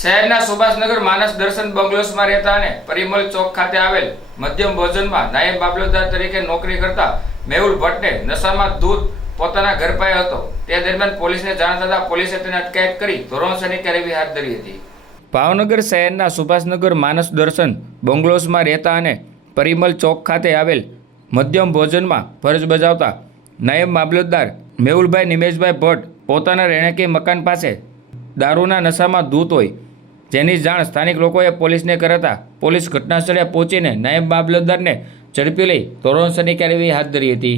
શહેરના સુભાષનગર માનસ દર્શન બંગલોસમાં રહેતા અને પરિમલ ચોક ખાતે આવેલ મધ્યમ ભોજનમાં નાયબ મામલતદાર તરીકે નોકરી કરતા મેહુલ ભટ્ટને નશામાં ધૂત પોતાના ઘર પાસે હતો। તે દરમિયાન પોલીસને જાણ થતાં પોલીસે તેને અટકાયત કરી ધોરણસરની કાર્યવાહી હાથ ધરી હતી। ભાવનગર શહેરના સુભાષનગર માનસ દર્શન બંગલોસમાં રહેતા અને પરિમલ ચોક ખાતે આવેલ મધ્યમ ભોજનમાં ફરજ બજાવતા નાયબ મામલતદાર મેહુલભાઈ નિમેશભાઈ ભટ્ટ પોતાના રહેણાંકી મકાન પાસે દારૂના નશામાં ધૂત હોય જેની જાણ સ્થાનિક લોકોએ પોલીસને કરતા પોલીસ ઘટનાસ્થળે પહોંચીને નાયબ મામલતદારને ઝડપી લઈ ધોરણસરની કાર્યવાહી હાથ ધરી હતી।